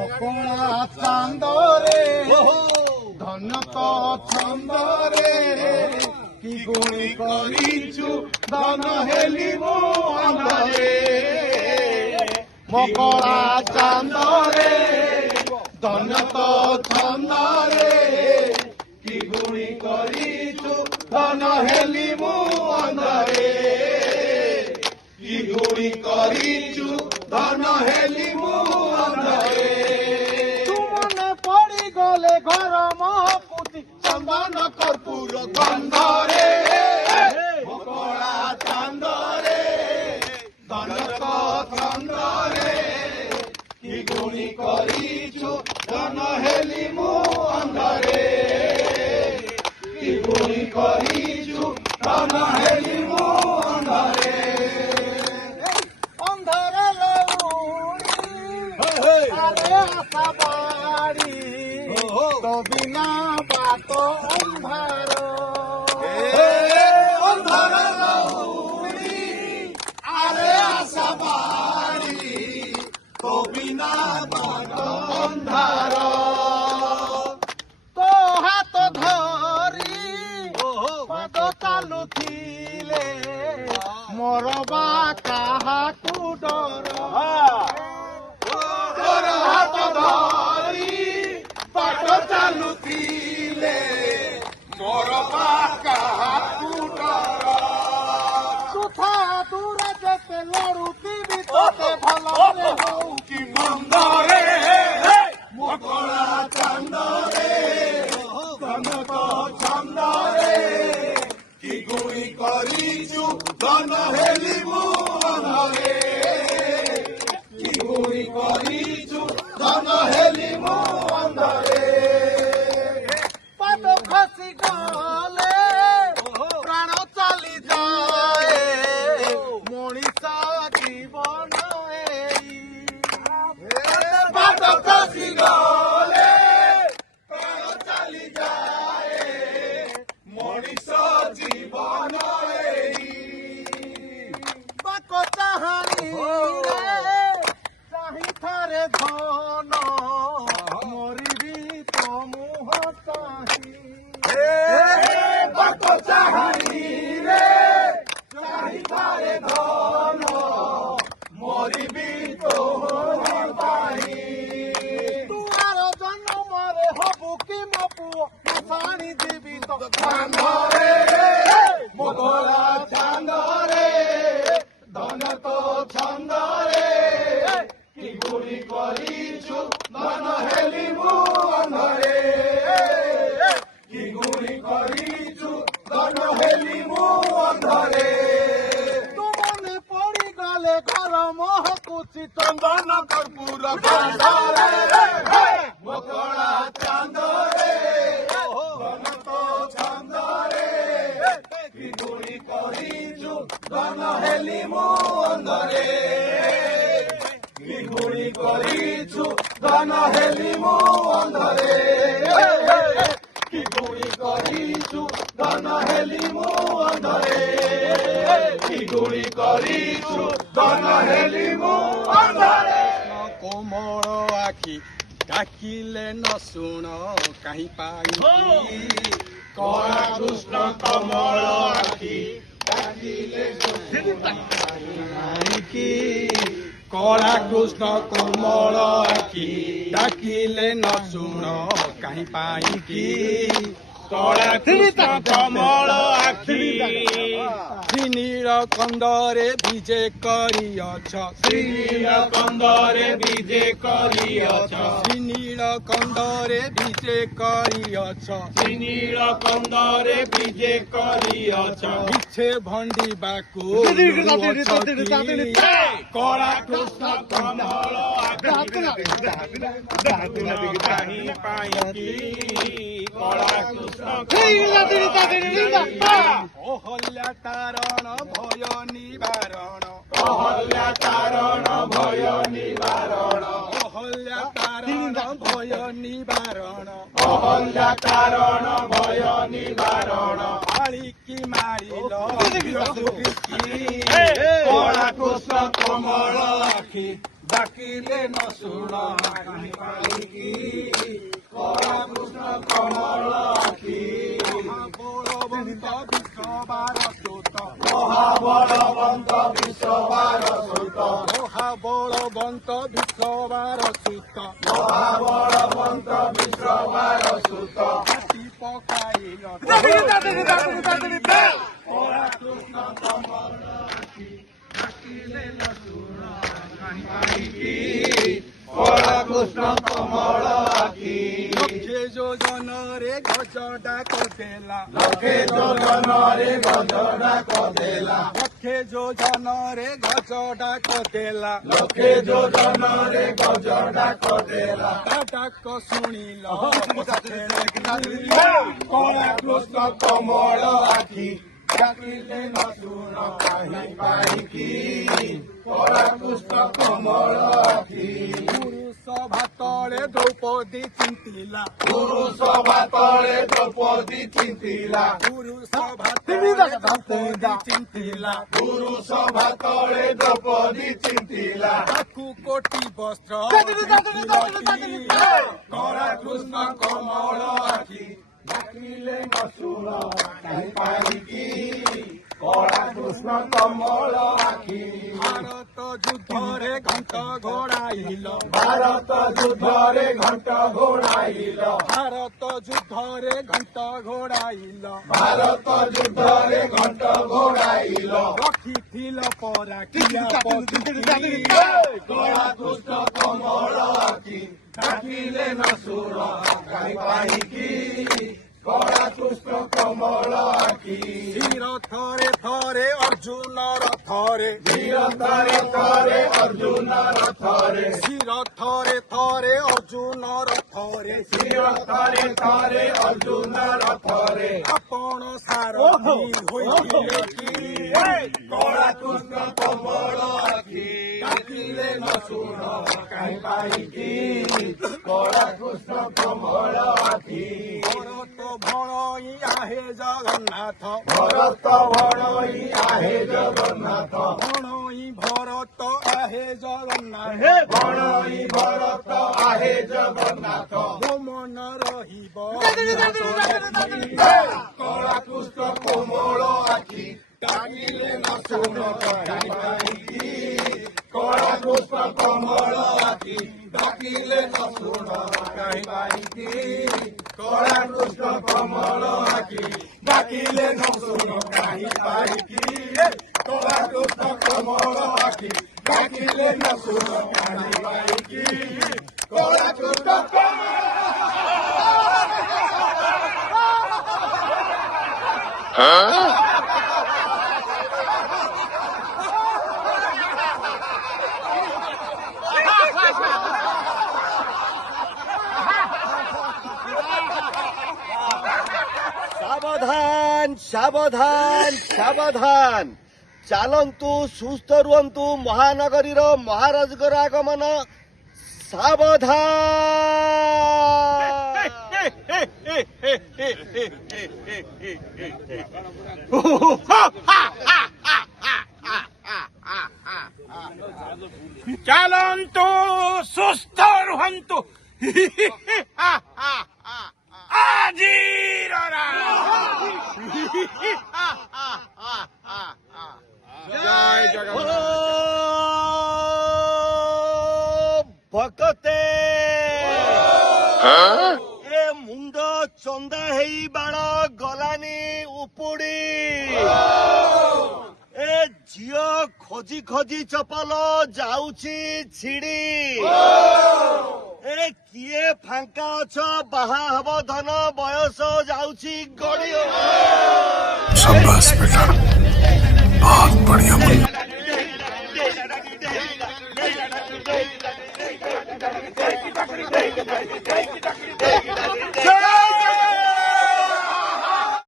মকড়া চান্দরে ধন্য তো ছন্দরে কি গুণি করিছু ধন হেলি মো অন্ধরে মকড়া চান্দরে ধন্য তো ছন্দরে কি গুণি করিছু ধন হেলি মো অন্ধরে কি গুণি করিছু ধন হেলি মো অন্ধরে তুমনে পড়ি গলে ঘর মহকুতি চন্দন কর্পূর গন্ধরে মকড়া চান্দরে ধনক ছন্দরে কি গুণি করিছু ধন হেলি মো অন্ধরে কি গুণি করিছু ধন হেলি মো অন্ধরে অন্ধরে লউড়ি আরে আশা বাড়ি তো বিনা বাত অন্ধার অন্ধরে লউড়ি আরে আশা বাড়ি তো বিনা বাত অন্ধার তো হাত ধরি পদ চালুথিলে মরবা কাহাকু ডর হাত ধরি পদ চালুথিলে মরবা কাহাকু ডর সুথা দূরে যেতে লড়ুতিবি তোতে ভলরে হউ কি মন্দরে মকড়া চান্দরে ধনক ছন্দরে কি গুণি করিছু ধন হেলি মো অন্ধরে কি গুণি করিছু ধন হেলি মো অন্ধরে পাদ খসি গলে প্রাণ চালি যায় মଣିষ জীবন এই পাদ খসি গলে প্রাণ চালি যায় মଣିষ জীবন এই বাক চাহানি রে চাহি থারে ধন মরিবি তো মুহ চাহি বাক চাহানি রে চাহি থারে ধন মরিবি তো মুহ চাহি তুয়ার জন্মরে হবু কি মো পুଅ মশানি দিবি তো চান্দরে মকড়া চান্দরে ধন তো ছন্দরে কি গুণি করিছু ধন হেলি মো অন্ধরে কি গুণি করিছু ধন হেলি মো অন্ধরে তুমনে পড়ি গলে ঘর মহকুচি চন্দন কর্পূর গন্ধরে মকড়া চান্দরে ধন তো ছন্দরে কি গুণি করিছু ধন হেলি মো অন্ধরে কি গুণি করিছু ধন হেলি মো অন্ধরে কি গুণি করিছু ধন হেলি মো অন্ধরে কি গুণি করিছু ধন হেলি মো অন্ধরে কোমଳ ଆଖି ଡାକିଲେ ନ ଶୁଣ କାହିଁ ପାଇ କଳା କୃଷ୍ଣ କମଳ ଆଖି ଡାକିଲେ କାହିଁକି କଳା କୃଷ୍ଣ କମଳ ଆଖି ଡାକିଲେ ନ ଶୁଣ କାହିଁ ପାଇଁକି କଳା କୃଷ୍ଣ କମଳ ଆଖି ଶ୍ରୀନୀଳ କନ୍ଦରେ ବିଜେ କରିଅଛ ଶ୍ରୀନୀଳ କନ୍ଦରେ ବିଜେ କରିଅଛ ଶ୍ରୀନୀଳ କନ୍ଦରେ ବିଜେ କରିଅଛ ଶ୍ରୀନୀଳ କନ୍ଦରେ ବିଜେ କରିଅଛ ମିଛେ ଭଣ୍ଡିବାକୁ କଳା କୃଷ୍ଣ କମଳ କାହିଁ ପାଇଁକି କଳା କୃଷ୍ଣ ଅହଲ୍ୟା ତାରଣ ଭୟ ନିବାରଣ ଅହଲ୍ୟା ତାରଣ ଭୟ ନିବାରଣ ଅହଲ୍ୟା ତାରଣ ଭୟ ନିବାରଣ ଅହଲ୍ୟା ତାରଣ ଭୟ ନିବାରଣ ମାଳିକି ମାରିଲ କଳା କୃଷ୍ଣ କମଳ ଆଖି ଡାକିଲେ ନ ଶୁଣ ମାଳିକି କଳା କୃଷ୍ଣ କମଳ ଆଖି ମହାବଳବନ୍ତ ବିଶ୍ୱବାର ସୁତ ମହାବଳବନ୍ତ ବିଶ୍ୱବାର ସୁତ ମହାବଳବନ୍ତ ବିଶ୍ୱବାର ସୁତ ମହାବଳବନ୍ତ ବିଶ୍ୱବାର ସୁତ ହାତୀ ପକାଇଲ କଳା କୃଷ୍ଣ କମଳ ଆଖି ଡାକିଲେ ନ ଶୁଣ ମାଳିକି କଳା କୃଷ୍ଣ କମଳ ଆଖି ଲକ୍ଷେ ଯୋଜନରେ ଗଜ ଡାକ ଦେଲା ଲକ୍ଷେ ଯୋଜନରେ ଗଜ ଡାକ ଦେଲା ଲକ୍ଷେ ଯୋଜନରେ ଗଜ ଡାକ ଦେଲା ଲକ୍ଷେ ଯୋଜନରେ ଗଜ ଡାକ ଦେଲା ତା ଡାକ ଶୁଣିଲ କଳା କୃଷ୍ଣ କମଳ ଆଖି ଡାକିଲେ ନ ଶୁଣ କାହିଁ ପାଇକି କଳା କୃଷ୍ଣ କମଳ ଆଖି ପୁରୁଷ ଭାତଳେ ଦ୍ରୌପଦୀ ଚିନ୍ତିଲା ପୁରୁଷ ଭାତଳେ ଦ୍ରୌପଦୀ ଚିନ୍ତିଲା ପୁରୁଷ ଭାତଳେ ଦ୍ରୌପଦୀ ଚିନ୍ତିଲା ପୁରୁଷ ଭାତଳେ ଦ୍ରୌପଦୀ ଚିନ୍ତିଲା ତାକୁ କୋଟି ବସ୍ତ୍ର କଳା କୃଷ୍ଣ କମଳ ଆଖି ଡାକିଲେ ନ ଶୁଣ କାହିଁ ପାଇକି କଳା କୃଷ୍ଣ କମଳ ଆଖି ଭାରତ ଯୁଦ୍ଧରେ ଘଣ୍ଟ ଘୋଡ଼ାଇଲ ଭାରତ ଯୁଦ୍ଧରେ ଘଣ୍ଟ ଘୋଡ଼ାଇଲ ଭାରତ ଯୁଦ୍ଧରେ ଘଣ୍ଟ ଘୋଡ଼ାଇଲ ଭାରତ ଯୁଦ୍ଧରେ ଘଣ୍ଟ ଘୋଡ଼ାଇଲ ରଖିଥିଲ ପରା କିଆ କଳା କୃଷ୍ଣ କମଳ ଆଖି ଡାକିଲେ ନ ଶୁଣ କାହିଁ ପାଇକି କଳା କୃଷ୍ଣ କମଳ ଆଖି ଧୀର ଥରେ ଥରେ ଅର୍ଜୁନ ରଥରେ ଧୀର ଥରେ ଥରେ ଅର୍ଜୁନ ରଥରେ ଧୀର ଥରେ ଥରେ ଅର୍ଜୁନ ରଥରେ ଧୀର ଥରେ ଥରେ ଅର୍ଜୁନ ରଥରେ ଆପଣ ସାରଥୀ ହୋଇଥିଲେ କି କଳା କୃଷ୍ଣ କମଳ ଆଖି ଡାକିଲେ ନ ଶୁଣ କାହିଁ ପାଇକି କଳା କୃଷ୍ଣ କମଳ ଆଖି ଭରତ ଭଣଇ ଆହେ ଜଗନ୍ନାଥ ଭରତ ଭଣଇ ଆହେ ଜଗନ୍ନାଥ ଭଣଇ ଭରତ ଆହେ ଜଗନ୍ନାଥ ଭଣଇ ଭରତ ଆହେ ଜଗନ୍ନାଥ ମୋ ମନ ରହିବ କଳା କୃଷ୍ଣ କମଳ ଆଖି ଡାକିଲେ ନ ଶୁଣ କାହିଁ ପାଇକି କଳା କୃଷ୍ଣ କମଳ ଆଖି ଡାକିଲେ ନ ଶୁଣ କାହିଁ ପାଇକି କଳା କୃଷ୍ଣ କମଳ ଆଖି ଡାକିଲେ ନ ଶୁଣ କାହିଁ ପାଇକି କଳା କୃଷ୍ଣ କମଳ ଆଖି ଡାକିଲେ ନ ଶୁଣ କାହିଁ ପାଇକି କଳା କୃଷ୍ଣ সাবধান সাবধান সাবধান চালন্তু সুস্থ রুহন্তু মহানগরীর মহারাজগর আগমন সাবধান ଚାଲନ୍ତୁ ସୁସ୍ଥ ରୁହନ୍ତୁ ଆଜିର ଜୟ ଜଗନ୍ନାଥ ভকতে এ মুন্ড চন্দা হেই বাড় গলানি উপুড়ি এ ঝিও খোঁজি খোঁজি চপল যাউছি ছিড়ি এ কিয়ে ফাঙ্কা অছ বাহা হব ধন বয়স যাউছি গড়ি शाबाश बेटा बहुत बढ़िया मुन्ना